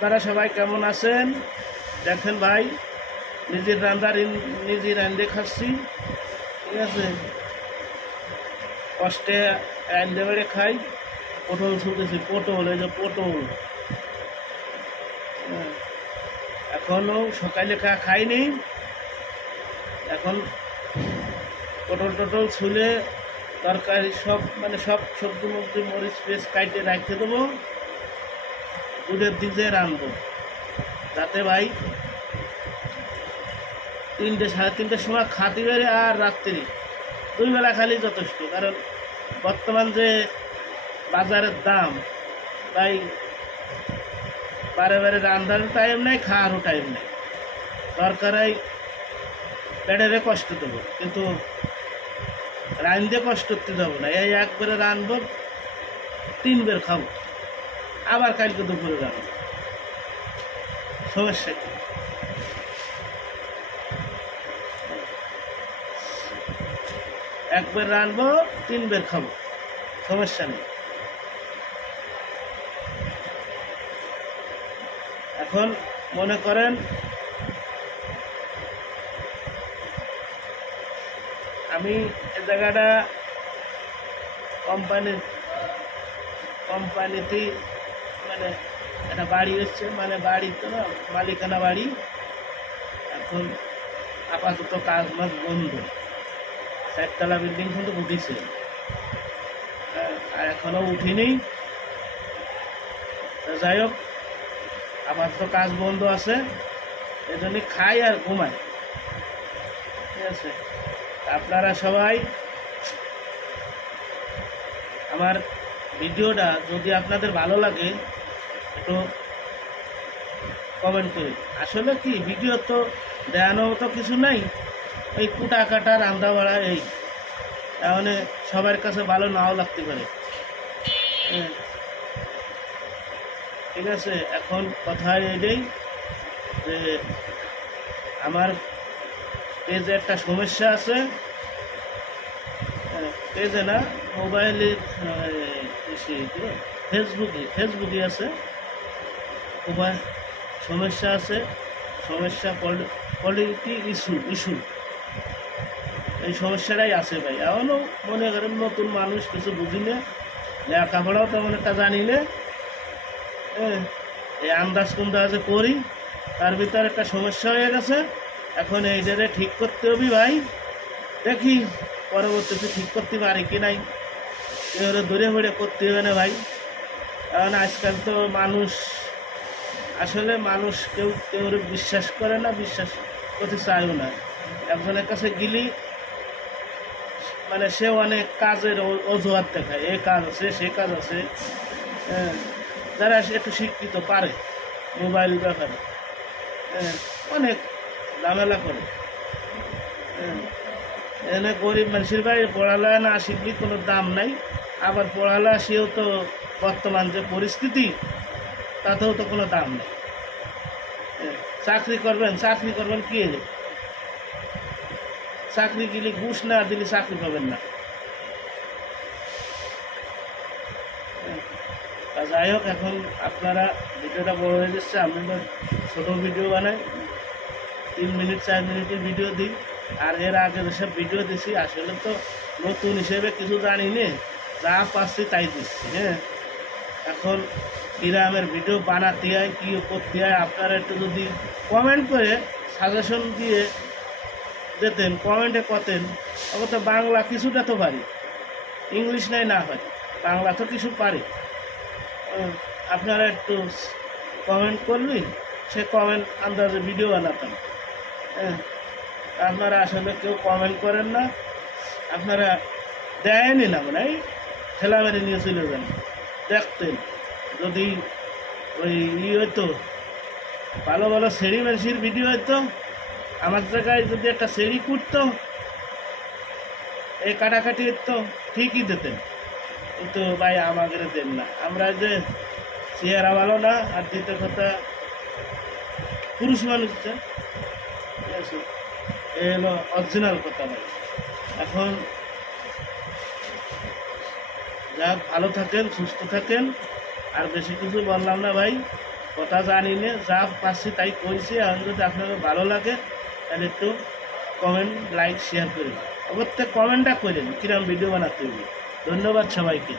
আপনারা সবাই কেমন আছেন? দেখেন ভাই, নিজের নিজে রান্ধে খাচ্ছি, ঠিক আছে। কষ্টে রান্ধে বেড়ে খাই। পটল ছুটেছি, পটল, এই যে পটল। এখনও সকালে খাইনি। এখন পটল টটল ছুলে তরকারি সব সব সবজি মবজি মরিচ পেঁচ কাইটে রাখতে দেবো, দুধের দিকে রানবো, যাতে ভাই 3টে সাড়ে 3টের সময় খাতে বেড়ে আর রাত্রি 2 বেলা খালি যথেষ্ট। কারণ বর্তমান যে বাজারের দাম, তাই বারে বারে রান্নারও টাইম নেই, খাওয়ারও টাইম নেই। দরকারাই পেটেরে কষ্ট দেবো, কিন্তু রাঁধতে কষ্ট করতে যাবো না। এই একবারে রানবো, 3 বের খাবো, আবার কালকে দুপুরে রানবো। সমস্যা কি? একবার রানবো, 3 বের খাবো, সমস্যা নেই। এখন মনে করেন আমি এই জায়গাটা কোম্পানিতেই একটা বাড়ি হচ্ছে, বাড়ি তো না, মালিকানা বাড়ি। এখন আপাতত কাজ মাজ বন্ধ। 4তলা বিল্ডিং কিন্তু উঠেছে, আর এখনও উঠিনি। যাই হোক, আপাতত কাজ বন্ধ আছে, এই জন্যে খাই আর ঘুমাই, ঠিক আছে। আপনারা সবাই আমার ভিডিওটা যদি আপনাদের ভালো লাগে একটু কমেন্ট করে। আসলে কি, ভিডিও তো দেখানো তো কিছু নাই, এই কুটা কাটা রান্না বাড়া, এই তাহলে সবার কাছে ভালো নাও লাগতে পারে। ঠিক আছে, এখন কথা এটাই যে আমার পেজে একটা সমস্যা আছে। পেজে না, মোবাইলের ফেসবুকে আছে, মোবাইল সমস্যা আছে। সমস্যা কোয়ালিটি ইস্যু, এই সমস্যাটাই আছে ভাই। এখনও মনে করেন নতুন মানুষ, কিছু বুঝি না, লেখাপড়াও তেমন একটা জানি না, এই আন্দাজ কুন্দাজে করি, তার ভিতরে একটা সমস্যা হয়ে গেছে। এখন এইটারে ঠিক করতে হবে ভাই, দেখি পরবর্তীতে ঠিক করতে পারি কি নাই। এবারে দূরে ভরে করতে হবে না ভাই, কারণ আজকাল তো মানুষ কেউ বিশ্বাস করে না, বিশ্বাস করতে চায়ও না। একজনের কাছে গেলি সে অনেক কাজের অজুহাত দেখায়, এ কাজ আছে সে কাজ আছে। যারা একটু শিক্ষিত পারে মোবাইল ব্যাপারে, অনেক ঝামেলা করে। এনে গরিব মানুষের ভাই পড়ালেখা না শিখলে কোনো দাম নাই। আবার পড়ালেখা সেও তো বর্তমান যে পরিস্থিতি, তাতেও তো কোনো দাম নেই। চাকরি করবেন কি এলে? চাকরি গেলে ঘুষ না দিলে চাকরি পাবেন না। যাই হোক, এখন আপনারা ভিডিওটা বড় হয়ে যাচ্ছে, আমি তো ছোটো ভিডিও বানাই, 3 মিনিট 4 মিনিটের ভিডিও দিই। আর এর আগে যেসব ভিডিও দিছি, আসলে তো নতুন হিসেবে কিছু জানি নে, যা পাচ্ছি তাই দিচ্ছি। এখন গ্রামের ভিডিও বানাতে হয়, কী করতে হয়, আপনারা একটু যদি কমেন্ট করে সাজেশন দিয়ে দিতেন, কমেন্টে করতেন। অবশ্য বাংলা কিছুটা তো পারি, ইংলিশ নাই না হয়, বাংলা তো কিছু পারি। আপনারা একটু কমেন্ট করলি, সে কমেন্ট আন্দাজে ভিডিও বানাতাম। আপনারা আসলে কেউ কমেন্ট করেন না, আপনারা দেয়নি না, এই ঠেলা মেরে নিয়ে চলে যান। দেখতেন যদি ওই হইতো, ভালো ভালো সেরি মানুষের ভিডিও হইতো, আমার জায়গায় যদি একটা সেরি করতো, এই কাটাকাটি হইতো, ঠিকই দিতেন। কিন্তু ভাই আমাদের দেন না। আমরা যে চেহারা ভালো না, আর দ্বিতীয় কথা পুরুষ মানুষ, ঠিক আছে, এ হলো অরিজিনাল কথা ভাই। এখন যাক, ভালো থাকেন, সুস্থ থাকেন, আর বেশি কিছু বললাম না ভাই। কথা জানি না, যা পাচ্ছি তাই কইছি। এখন যদি আপনাদের ভালো লাগে তাহলে একটু কমেন্ট, লাইক, শেয়ার করুন। অবশ্যই কমেন্টটা করেন কিরম ভিডিও বানাতে হবে। ধন্যবাদ সবাইকে।